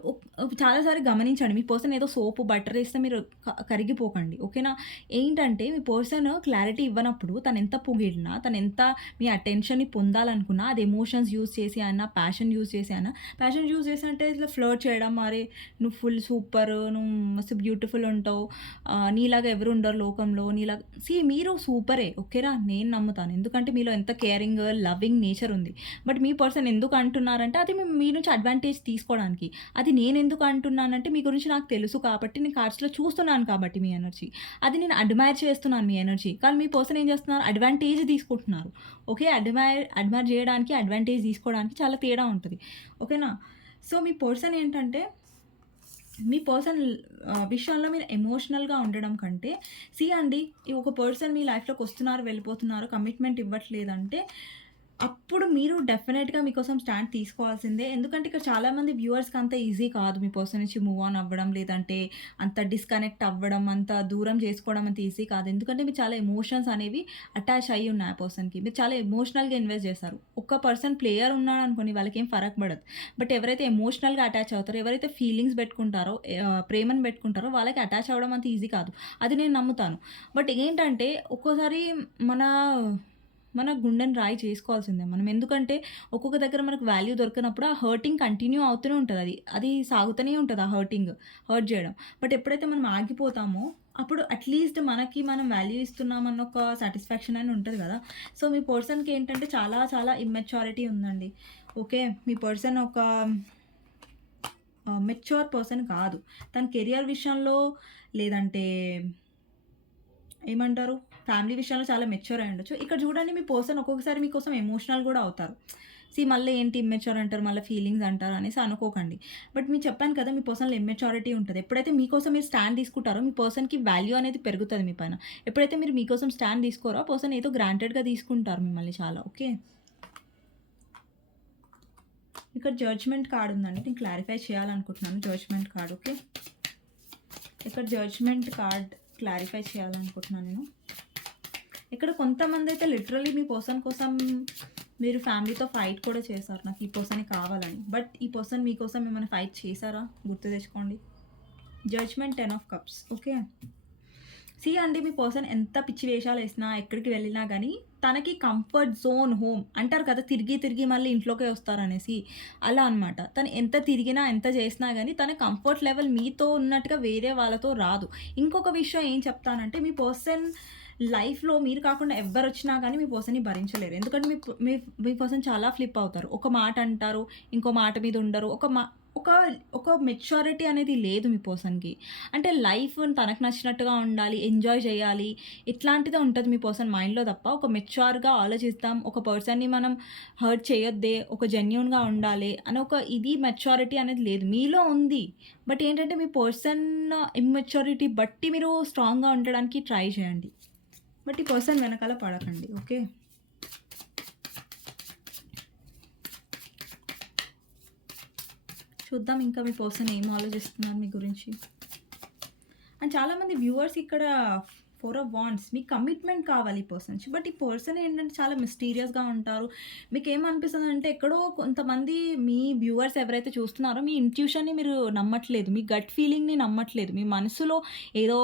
చాలాసార్లు గమనించండి. మీ పర్సన్ ఏదో సోపు, బటర్ వేస్తే మీరు కరిగిపోకండి. ఓకేనా. ఏంటంటే మీ పర్సన్ క్లారిటీ ఇవ్వనప్పుడు తను ఎంత పొగిడినా, ఎంత మీ అటెన్షన్‌ని పొందాలనుకున్నా అది ఎమోషన్స్ యూజ్ చేసి అయినా, ప్యాషన్ యూజ్ చేసి అయినా ప్యాషన్ యూజ్ చేసి అంటే ఇట్లా ఫ్లర్ట్ చేయడం. మరి నువ్వు ఫుల్ సూపర్. నువ్వు మస్తు బ్యూటిఫుల్ ఉంటావు. నీలాగా ఎవరు ఉండరు లోకంలో. నీలాగా సీ మీరు సూపరే. ఓకేనా. నేను నమ్ముతాను. ఎందుకంటే మీలో ఎంత కేరింగ్, లవింగ్ నేచర్ ఉంది. బట్ మీ పర్సన్ ఎందుకు అంటున్నారంటే అది మీ మీ నుంచి అడ్వాంటేజ్ తీసుకోవడానికి. అది నేను ఎందుకు అంటున్నానంటే మీ గురించి నాకు తెలుసు కాబట్టి నేను కార్డ్స్‌లో చూస్తున్నాను కాబట్టి మీ ఎనర్జీ. అది నేను అడ్మైర్ చేస్తున్నాను మీ ఎనర్జీ. కానీ మీ పర్సన్ ఏం చేస్తున్నారు అడ్వాంటేజ్ తీసుకుంటున్నారు. ఓకే. అడ్మైర్ అడ్మైర్ చేయడానికి, అడ్వాంటేజ్ తీసుకోవడానికి చాలా తేడా ఉంటుంది ఓకేనా. సో, మీ పర్సన్ ఏంటంటే మీ పర్సన్ విషయంలో మీరు ఎమోషనల్‌గా ఉండడం కంటే సి అండి ఈ ఒక పర్సన్ మీ లైఫ్‌లోకి వస్తున్నారు, వెళ్ళిపోతున్నారు, కమిట్మెంట్ ఇవ్వట్లేదంటే అప్పుడు మీరు డెఫినెట్గా మీకోసం స్టాండ్ తీసుకోవాల్సిందే. ఎందుకంటే ఇక్కడ చాలామంది వ్యూవర్స్‌కి అంత ఈజీ కాదు మీ పర్సన్ నుంచి మూవ్ ఆన్ అవ్వడం, లేదంటే అంత డిస్కనెక్ట్ అవ్వడం, అంత దూరం చేసుకోవడం అంత ఈజీ కాదు. ఎందుకంటే మీరు చాలా ఎమోషన్స్ అనేవి అటాచ్ అయ్యి ఉన్నాయి ఆ పర్సన్‌కి. మీరు చాలా ఎమోషనల్‌గా ఇన్వెస్ట్ చేస్తారు. ఒక్క పర్సన్ ప్లేయర్ ఉన్నాడు అనుకోని వాళ్ళకేం ఫరక్ పడదు. బట్ ఎవరైతే ఎమోషనల్‌గా అటాచ్ అవుతారో, ఎవరైతే ఫీలింగ్స్ పెట్టుకుంటారో, ప్రేమను పెట్టుకుంటారో వాళ్ళకి అటాచ్ అవ్వడం అంత ఈజీ కాదు. అది నేను నమ్ముతాను. బట్ ఏంటంటే ఒక్కోసారి మన మన గుండెని రాయి చేసుకోవాల్సిందే మనం. ఎందుకంటే ఒక్కొక్క దగ్గర మనకు వాల్యూ దొరకనప్పుడు ఆ హర్టింగ్ కంటిన్యూ అవుతూనే ఉంటుంది అది. అది సాగుతూనే ఉంటుంది ఆ హర్టింగ్. హర్ట్ చేయడం. బట్ ఎప్పుడైతే మనం ఆగిపోతామో అప్పుడు అట్‌లీస్ట్ మనకి మనం వాల్యూ ఇస్తున్నామన్న ఒక సాటిస్ఫాక్షన్ అని ఉంటుంది కదా! సో, మీ పర్సన్‌కి ఏంటంటే చాలా చాలా ఇమ్మెచ్యూరిటీ ఉందండి. ఓకే. మీ పర్సన్ ఒక మెచ్యూర్ పర్సన్ కాదు. తన కెరియర్ విషయంలో లేదంటే ఏమంటారు ఫ్యామిలీ విషయంలో చాలా మెచ్యూర్ అయి ఉండొచ్చు. ఇక్కడ చూడండి మీ పర్సన్ ఒక్కొక్కసారి మీకోసం ఎమోషనల్ కూడా అవుతారు. సీ మళ్ళీ ఏంటి ఇమ్మెచ్యూర్ అంటారు, మళ్ళీ ఫీలింగ్స్ అంటారు అనేసి అనుకోకండి. బట్ మీ చెప్పాను కదా మీ పర్సన్‌లో ఇమ్మెచ్యూరిటీ ఉంటుంది ఎప్పుడైతే మీకోసం మీరు స్టాండ్ తీసుకుంటారో మీ పర్సన్‌కి వాల్యూ అనేది పెరుగుతుంది మీ పైన. ఎప్పుడైతే మీరు మీకోసం స్టాండ్ తీసుకోరో ఆ పర్సన్ ఏదో గ్రాంటెడ్‌గా తీసుకుంటారు మిమ్మల్ని చాలా. ఓకే. ఇక్కడ జడ్జ్‌మెంట్ కార్డ్ ఉందండి. నేను క్లారిఫై చేయాలనుకుంటున్నాను జడ్జ్‌మెంట్ కార్డ్. ఓకే. ఇక్కడ జడ్జ్‌మెంట్ కార్డ్ క్లారిఫై చేయాలనుకుంటున్నాను నేను. ఇక్కడ కొంతమందైతే లిటరలీ మీ పర్సన్ కోసం మీరు ఫ్యామిలీతో ఫైట్ కూడా చేశారు. నాకు ఈ పర్సన్ కావాలని. బట్ ఈ పర్సన్ మీకోసం ఏమైనా ఫైట్ చేశారా? గుర్తు తెచ్చుకోండి. Judgement 10 of cups. Okay. See అండి మీ పర్సన్ ఎంత పిచ్చి వేషాలు వేసినా ఎక్కడికి వెళ్ళినా కానీ తనకి కంఫర్ట్ జోన్ హోమ్ అంటారు కదా! తిరిగి తిరిగి మళ్ళీ ఇంట్లోకే వస్తారనేసి. అలా అనమాట. తను ఎంత తిరిగినా, ఎంత చేసినా కానీ తన కంఫర్ట్ లెవెల్ మీతో ఉన్నట్టుగా వేరే వాళ్ళతో రాదు. ఇంకొక విషయం ఏం చెప్తానంటే మీ పర్సన్ లైఫ్‌లో మీరు కాకుండా ఎవ్వరు వచ్చినా కానీ మీ పర్సన్‌ని భరించలేరు. ఎందుకంటే మీ మీ మీ పర్సన్ చాలా ఫ్లిప్ అవుతారు. ఒక మాట అంటారు, ఇంకో మాట మీద ఉండరు. ఒక మా ఒక ఒక మెచ్యూరిటీ అనేది లేదు మీ పర్సన్‌కి. అంటే లైఫ్ తనకు నచ్చినట్టుగా ఉండాలి, ఎంజాయ్ చేయాలి. ఇట్లాంటిదే ఉంటుంది మీ పర్సన్ మైండ్‌లో తప్ప ఒక మెచ్యూర్‌గా ఆలోచిస్తాం. ఒక పర్సన్‌ని మనం హర్ట్ చేయొద్దే, ఒక జెన్యున్గా ఉండాలి అని ఒక ఇది మెచ్యూరిటీ అనేది లేదు. మీలో ఉంది. బట్ ఏంటంటే మీ పర్సన్ ఇమ్మెచ్యూరిటీ బట్టి మీరు స్ట్రాంగ్‌గా ఉండడానికి ట్రై చేయండి. బట్ ఈ పర్సన్ వెనకాల పడకండి. ఓకే. చూద్దాం ఇంకా మీ పర్సన్ ఏం ఆలోచిస్తున్నారు మీ గురించి. అండ్ చాలామంది వ్యూవర్స్ ఇక్కడ ఫోర్ ఆఫ్ వాండ్స్ మీ కమిట్మెంట్ కావాలి ఈ పర్సన్ బట్ ఈ పర్సన్ ఏంటంటే చాలా మిస్టీరియస్‌గా ఉంటారు. మీకు ఏమనిపిస్తుంది అంటే ఎక్కడో కొంతమంది మీ వ్యూవర్స్ ఎవరైతే చూస్తున్నారో మీ ఇంట్యూషన్‌ని మీరు నమ్మట్లేదు. మీ గట్ ఫీలింగ్‌ని నమ్మట్లేదు. మీ మనసులో ఏదో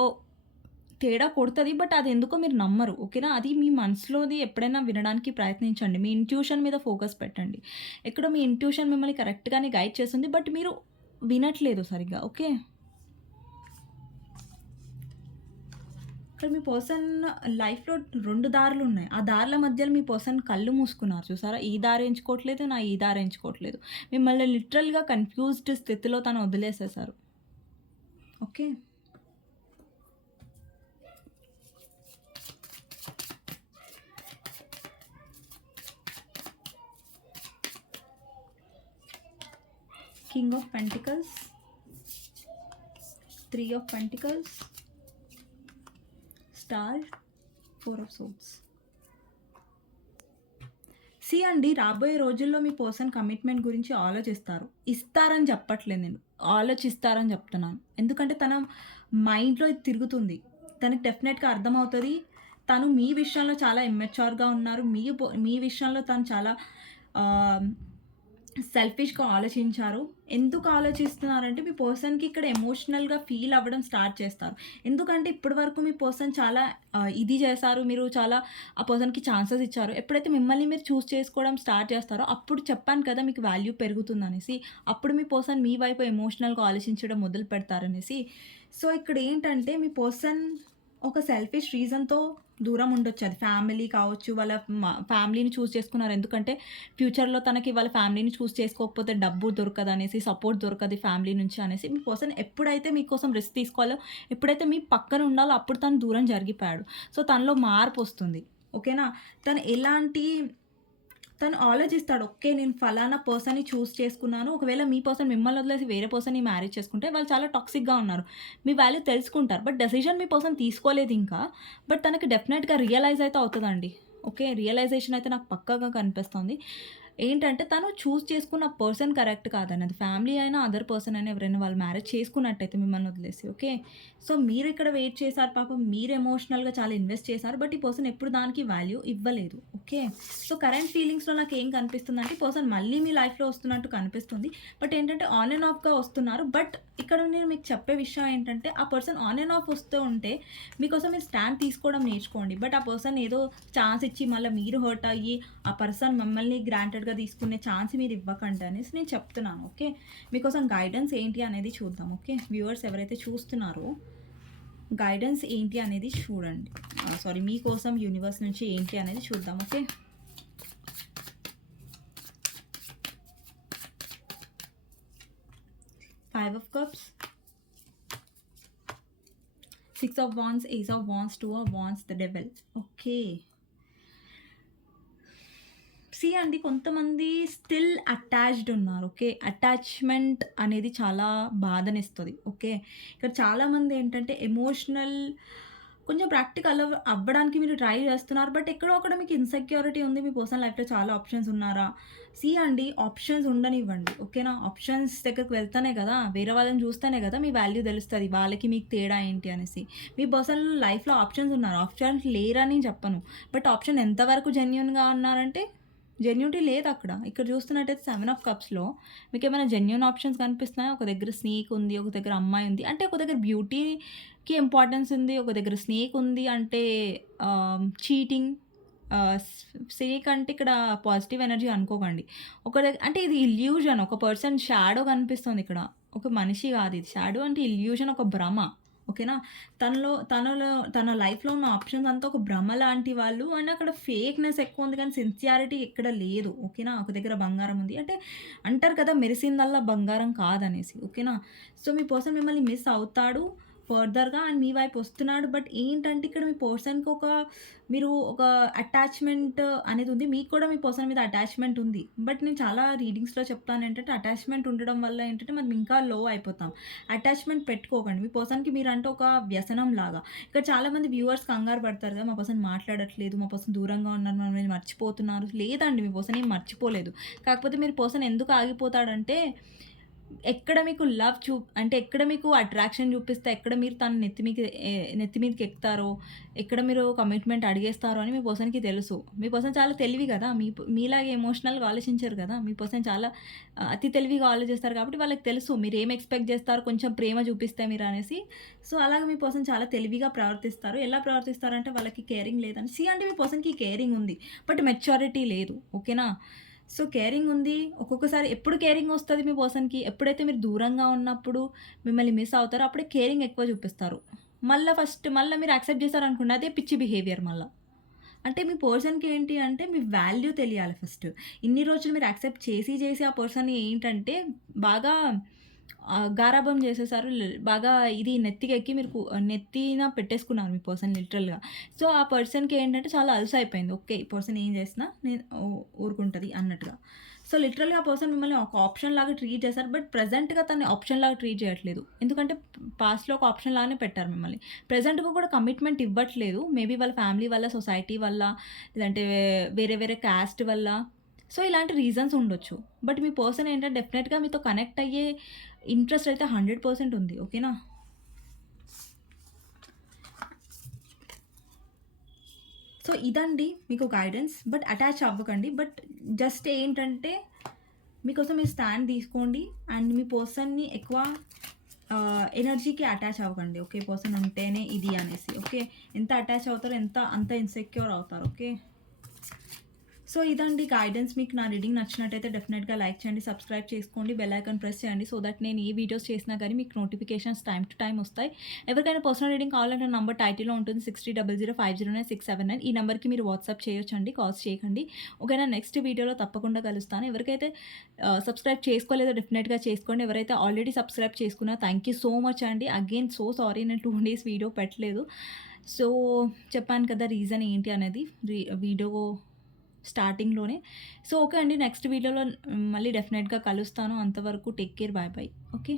తేడా కొడుతుంది బట్ అది ఎందుకో మీరు నమ్మరు. ఓకేనా? అది మీ మనసులోది ఎప్పుడైనా వినడానికి ప్రయత్నించండి. మీ ఇంట్యూషన్ మీద ఫోకస్ పెట్టండి. ఎక్కడో మీ ఇంట్యూషన్ మిమ్మల్ని కరెక్ట్‌గానే గైడ్ చేస్తుంది. బట్ మీరు వినట్లేదు సరిగ్గా. ఓకే. ఇక్కడ మీ పర్సన్ లైఫ్‌లో రెండు దారులు ఉన్నాయి ఆ దారుల మధ్యలో మీ పర్సన్ కళ్ళు మూసుకున్నారు చూసారా? ఈ దారి ఎంచుకోవట్లేదు. నా ఈ దారి ఎంచుకోవట్లేదు. మిమ్మల్ని లిటరల్‌గా కన్‌ఫ్యూజ్డ్ స్థితిలో తను వదిలేసేసారు. Okay. King of pentacles. Three of pentacles. Star. Four of swords see అండి రాబోయే రోజుల్లో మీ పర్సన్ కమిట్మెంట్ గురించి ఆలోచిస్తారు. ఇస్తారని చెప్పట్లేదు నేను. ఆలోచిస్తారని చెప్తున్నాను. ఎందుకంటే తన మైండ్‌లో ఇది తిరుగుతుంది. తనకి డెఫినెట్‌గా అర్థమవుతుంది తను మీ విషయంలో చాలా ఇమ్మెచ్యూర్‌గా ఉన్నారు. మీ మీ విషయంలో తను చాలా సెల్ఫిష్‌గా ఆలోచించారు. ఎందుకు ఆలోచిస్తున్నారంటే మీ పర్సన్‌కి ఇక్కడ ఎమోషనల్‌గా ఫీల్ అవ్వడం స్టార్ట్ చేస్తారు. ఎందుకంటే ఇప్పటి వరకు మీ పర్సన్ చాలా ఇది చేశారు. మీరు చాలా ఆ పర్సన్‌కి ఛాన్సెస్ ఇచ్చారు. ఎప్పుడైతే మిమ్మల్ని మీరు చూజ్ చేసుకోవడం స్టార్ట్ చేస్తారో అప్పుడు చెప్పాను కదా మీకు వాల్యూ పెరుగుతుందనేసి. అప్పుడు మీ పర్సన్ మీ వైపు ఎమోషనల్‌గా ఆలోచించడం మొదలు పెడతారనేసి. సో ఇక్కడ ఏంటంటే మీ పర్సన్ ఒక సెల్ఫిష్ రీజన్‌తో దూరం ఉండొచ్చు. అది ఫ్యామిలీ కావచ్చు. వాళ్ళ ఫ్యామిలీని చూస్ చేసుకున్నారు. ఎందుకంటే ఫ్యూచర్‌లో తనకి వాళ్ళ ఫ్యామిలీని చూస్ చేసుకోకపోతే డబ్బు దొరకదు అనేసి సపోర్ట్ దొరకదు ఫ్యామిలీ నుంచి అనేసి మీ పర్సన్ ఎప్పుడైతే మీకోసం రిస్క్ తీసుకోవాలో, ఎప్పుడైతే మీ పక్కన ఉండాలో అప్పుడు తను దూరం జరిగిపోయాడు. సో తనలో మార్పు వస్తుంది ఓకేనా? తను ఎలాంటి తను ఆలోచిస్తాడు. ఓకే. నేను ఫలానా పర్సన్‌ని చూస్ చేసుకున్నాను. ఒకవేళ మీ పర్సన్ మిమ్మల్ని వదిలేసి వేరే పర్సన్‌ని మ్యారేజ్ చేసుకుంటే వాళ్ళు చాలా టాక్సిక్‌గా ఉన్నారు. మీ వాల్యూ తెలుసుకుంటారు. బట్ డెసిషన్ మీ పర్సన్ తీసుకోలేదు ఇంకా. బట్ తనకి డెఫినెట్‌గా రియలైజ్ అయితే అవుతుందండి ఓకే. రియలైజేషన్ అయితే నాకు పక్కాగా కనిపిస్తుంది. ఏంటంటే తను చూజ్ చేసుకున్న పర్సన్ కరెక్ట్ కాదని. అది ఫ్యామిలీ అయినా, అదర్ పర్సన్ అయినా ఎవరైనా వాళ్ళు మ్యారేజ్ చేసుకున్నట్టయితే మిమ్మల్ని వదిలేసి. ఓకే. సో మీరు ఇక్కడ వెయిట్ చేశారు పాపం. మీరు ఎమోషనల్‌గా చాలా ఇన్వెస్ట్ చేశారు. బట్ ఈ పర్సన్ ఎప్పుడు దానికి వాల్యూ ఇవ్వలేదు. ఓకే. సో కరెంట్ ఫీలింగ్స్‌లో నాకు ఏం కనిపిస్తుంది అంటే పర్సన్ మళ్ళీ మీ లైఫ్‌లో వస్తున్నట్టు కనిపిస్తుంది. బట్ ఏంటంటే ఆన్ అండ్ ఆఫ్‌గా వస్తున్నారు. బట్ ఇక్కడ నేను మీకు చెప్పే విషయం ఏంటంటే ఆ పర్సన్ ఆన్ అండ్ ఆఫ్ వస్తూ ఉంటే మీకోసం మీరు స్టాండ్ తీసుకోవడం నేర్చుకోండి. బట్ ఆ పర్సన్ ఏదో ఛాన్స్ ఇచ్చి మళ్ళీ మీరు హర్ట్ అయ్యి ఆ పర్సన్ మిమ్మల్ని గ్రాంటెడ్‌గా తీసుకునే ఛాన్స్ మీరు ఇవ్వకండి అనేసి నేను చెప్తున్నాను. ఓకే. మీకోసం గైడెన్స్ ఏంటి అనేది చూద్దాం. ఓకే. వ్యూవర్స్ ఎవరైతే చూస్తున్నారో గైడెన్స్ ఏంటి అనేది చూడండి. Ah, సారీ మీకోసం యూనివర్స్ నుంచి ఏంటి అనేది చూద్దాం. Okay. Five of cups. Six of wands ace of wands two of wands the devil okay. See అండి కొంతమంది స్టిల్ అటాచ్డ్ ఉన్నారు. ఓకే. అటాచ్‌మెంట్ అనేది చాలా బాధనిస్తుంది ఓకే. ఇక్కడ చాలామంది ఏంటంటే ఎమోషనల్ కొంచెం ప్రాక్టికల్ అవ్వడానికి మీరు ట్రై చేస్తున్నారు. బట్ ఎక్కడో అక్కడ మీకు ఇన్‌సెక్యూరిటీ ఉంది. మీ పర్సనల్ లైఫ్‌లో చాలా ఆప్షన్స్ ఉన్నారా? సి అండి ఆప్షన్స్ ఉండనివ్వండి. ఓకేనా? ఆప్షన్స్ దగ్గరికి వెళ్తానే కదా వేరే వాళ్ళని చూస్తేనే కదా మీ వాల్యూ తెలుస్తుంది వాళ్ళకి మీకు తేడా ఏంటి అనేసి. మీ పర్సనల్ లైఫ్‌లో ఆప్షన్స్ ఉన్నారు. ఆప్షన్స్ లేరని చెప్పను. బట్ ఆప్షన్ ఎంతవరకు జెన్యున్గా ఉన్నారంటే జెన్యూనిటీ అక్కడ ఇక్కడ చూస్తున్నట్టయితే సెవెన్ ఆఫ్ కప్స్‌లో మీకు ఏమైనా జెన్యూన్ ఆప్షన్స్ కనిపిస్తున్నాయి ఒక దగ్గర స్నేక్ ఉంది. ఒక దగ్గర అమ్మాయి ఉంది. అంటే ఒక దగ్గర బ్యూటీకి ఇంపార్టెన్స్ ఉంది. ఒక దగ్గర స్నేక్ ఉంది అంటే um, చీటింగ్ స్నేక్ uh, అంటే ఇక్కడ పాజిటివ్ ఎనర్జీ అనుకోకండి. ఒక దగ్గర అంటే ఇది ఇల్యూజన్. ఒక పర్సన్ షాడో కనిపిస్తుంది ఇక్కడ. ఒక మనిషి కాదు ఇది. షాడో అంటే ఇల్యూజన్ ఒక భ్రమ. ఓకేనా? తనలో తనలో తన లైఫ్లో ఉన్న ఆప్షన్స్ అంతా ఒక భ్రమ లాంటి వాళ్ళు అండ్ అక్కడ ఫేక్నెస్ ఎక్కువ ఉంది కానీ సిన్సియారిటీ ఎక్కడ లేదు. ఓకేనా? ఒక దగ్గర బంగారం ఉంది. అంటే అంటారు కదా మెరిసిందల్లా బంగారం కాదనేసి. ఓకేనా? సో మీ పర్సన్ మిమ్మల్ని మిస్ అవుతాడు. ఫర్దర్గా అండ్ మీ వైపు వస్తున్నాడు. బట్ ఏంటంటే ఇక్కడ మీ పర్సన్కి ఒక మీరు ఒక అటాచ్మెంట్ అనేది ఉంది. మీకు కూడా మీ పర్సన్ మీద అటాచ్మెంట్ ఉంది. బట్ నేను చాలా రీడింగ్స్లో చెప్తాను ఏంటంటే అటాచ్మెంట్ ఉండడం వల్ల ఏంటంటే మనం ఇంకా లో అయిపోతాం. అటాచ్మెంట్ పెట్టుకోకండి. మీ పర్సన్కి మీరు అంటే ఒక వ్యసనం లాగా. ఇక్కడ చాలామంది వ్యూవర్స్ కంగారు పడతారు కదా మా పర్సన్ మాట్లాడట్లేదు మా పర్సన్ దూరంగా ఉన్నారు మనం మర్చిపోతున్నారు. లేదండి మీ పర్సన్ ఏం మర్చిపోలేదు. కాకపోతే మీరు పర్సన్ ఎందుకు ఆగిపోతాడంటే ఎక్కడ మీకు లవ్ చూ అంటే ఎక్కడ మీకు అట్రాక్షన్ చూపిస్తే ఎక్కడ మీరు తన నెత్తి మీకు నెత్తి మీదకి ఎక్కుతారో ఎక్కడ మీరు కమిట్మెంట్ అడిగేస్తారో అని మీ పర్సన్కి తెలుసు. మీ పర్సన్ చాలా తెలివి కదా మీ మీలాగే ఎమోషనల్గా ఆలోచించారు కదా మీ పర్సన్ చాలా అతి తెలివిగా ఆలోచిస్తారు కాబట్టి వాళ్ళకి తెలుసు మీరు ఏం ఎక్స్పెక్ట్ చేస్తారు కొంచెం ప్రేమ చూపిస్తే మీరు అనేసి. సో అలాగే మీ పర్సన్ చాలా తెలివిగా ప్రవర్తిస్తారు. ఎలా ప్రవర్తిస్తారంటే వాళ్ళకి కేరింగ్ లేదని. సి అంటే మీ పర్సన్కి కేరింగ్ ఉంది బట్ మెచ్యూరిటీ లేదు ఓకేనా? సో కేరింగ్ ఉంది. ఒక్కొక్కసారి ఎప్పుడు కేరింగ్ వస్తుంది మీ పర్సన్కి ఎప్పుడైతే మీరు దూరంగా ఉన్నప్పుడు మిమ్మల్ని మిస్ అవుతారో అప్పుడే కేరింగ్ ఎక్కువ చూపిస్తారు. మళ్ళీ ఫస్ట్ మళ్ళీ మీరు యాక్సెప్ట్ చేస్తారు అదే పిచ్చి బిహేవియర్ మళ్ళీ. అంటే మీ పర్సన్కి ఏంటి అంటే మీ వాల్యూ తెలియాలి ఫస్ట్ ఇన్ని రోజులు మీరు యాక్సెప్ట్ చేసి చేసి ఆ పర్సన్ ఏంటంటే బాగా గారాబం చేసేసారు. బాగా ఇది నెత్తికి ఎక్కి మీరు నెత్తిన పెట్టేసుకున్నారు మీ పర్సన్ లిటరల్గా. సో ఆ పర్సన్కి ఏంటంటే చాలా అలసి అయిపోయింది. ఓకే ఈ పర్సన్ ఏం చేసినా నేను ఊరుకుంటుంది అన్నట్టుగా. సో లిటరల్గా ఆ పర్సన్ మిమ్మల్ని ఒక ఆప్షన్ లాగా ట్రీట్ చేశారు. బట్ ప్రజెంట్గా తను ఆప్షన్ లాగా ట్రీట్ చేయట్లేదు. ఎందుకంటే పాస్ట్లో ఒక ఆప్షన్ లాగానే పెట్టారు మిమ్మల్ని. ప్రజెంట్గా కూడా కమిట్మెంట్ ఇవ్వట్లేదు. మేబీ వాళ్ళ ఫ్యామిలీ వల్ల సొసైటీ వల్ల లేదంటే వేరే వేరే క్యాస్ట్ వల్ల. సో ఇలాంటి రీజన్స్ ఉండొచ్చు. బట్ మీ పర్సన్ ఏంటంటే డెఫినెట్గా మీతో కనెక్ట్ అయ్యే ఇంట్రెస్ట్ అయితే హండ్రెడ్ పర్సెంట్ ఉంది ఓకేనా? సో ఇదండి మీకు గైడెన్స్ బట్ అటాచ్ అవ్వకండి. బట్ జస్ట్ ఏంటంటే మీకోసం మీరు స్టాండ్ తీసుకోండి అండ్ మీ పర్సన్ని ఎక్కువ ఎనర్జీకి అటాచ్ అవ్వకండి ఓకే? పర్సన్ అంటేనే ఇది అనేసి ఓకే? ఎంత అటాచ్ అవుతారో ఎంత అంత ఇన్సెక్యూర్ అవుతారు ఓకే? సో ఇదండి గైడెన్స్ మీకు నా రీడింగ్ నచ్చినట్టయితే డెఫినెట్గా లైక్ చేయండి సబ్స్క్రైబ్ చేసుకోండి బెల్ ఐకాన్ ప్రెస్ చేయండి సో దట్ నేను ఏ వీడియోస్ చేసినా కానీ మీకు నోటిఫికేషన్స్ టైం టు టైం వస్తాయి. ఎవరికైనా పర్సనల్ రీడింగ్ కావాలంటే నంబర్ టైటిల్లో ఉంటుంది six three double zero five zero nine six seven nine ఈ నెంబర్కి మీరు వాట్సాప్ చేయొచ్చండి కాల్స్ చేయకండి. ఓకేనా నెక్స్ట్ వీడియోలో తప్పకుండా కలుస్తాను. ఎవరికైతే సబ్స్క్రైబ్ చేసుకోలేదో డెఫినెట్గా చేసుకోండి. ఎవరైతే ఆల్రెడీ సబ్స్క్రైబ్ చేసుకున్నా థ్యాంక్ యూ సో మచ్ అండి. అగైన్ సో సారీ నేను టూ డేస్ వీడియో పెట్టలేదు. సో చెప్పాను కదా రీజన్ ఏంటి అనేది వీడియో స్టార్టింగ్లోనే. సో ఓకే అండి నెక్స్ట్ వీడియోలో మళ్ళీ డెఫినెట్గా కలుస్తాను. అంతవరకు take care bye bye. Okay?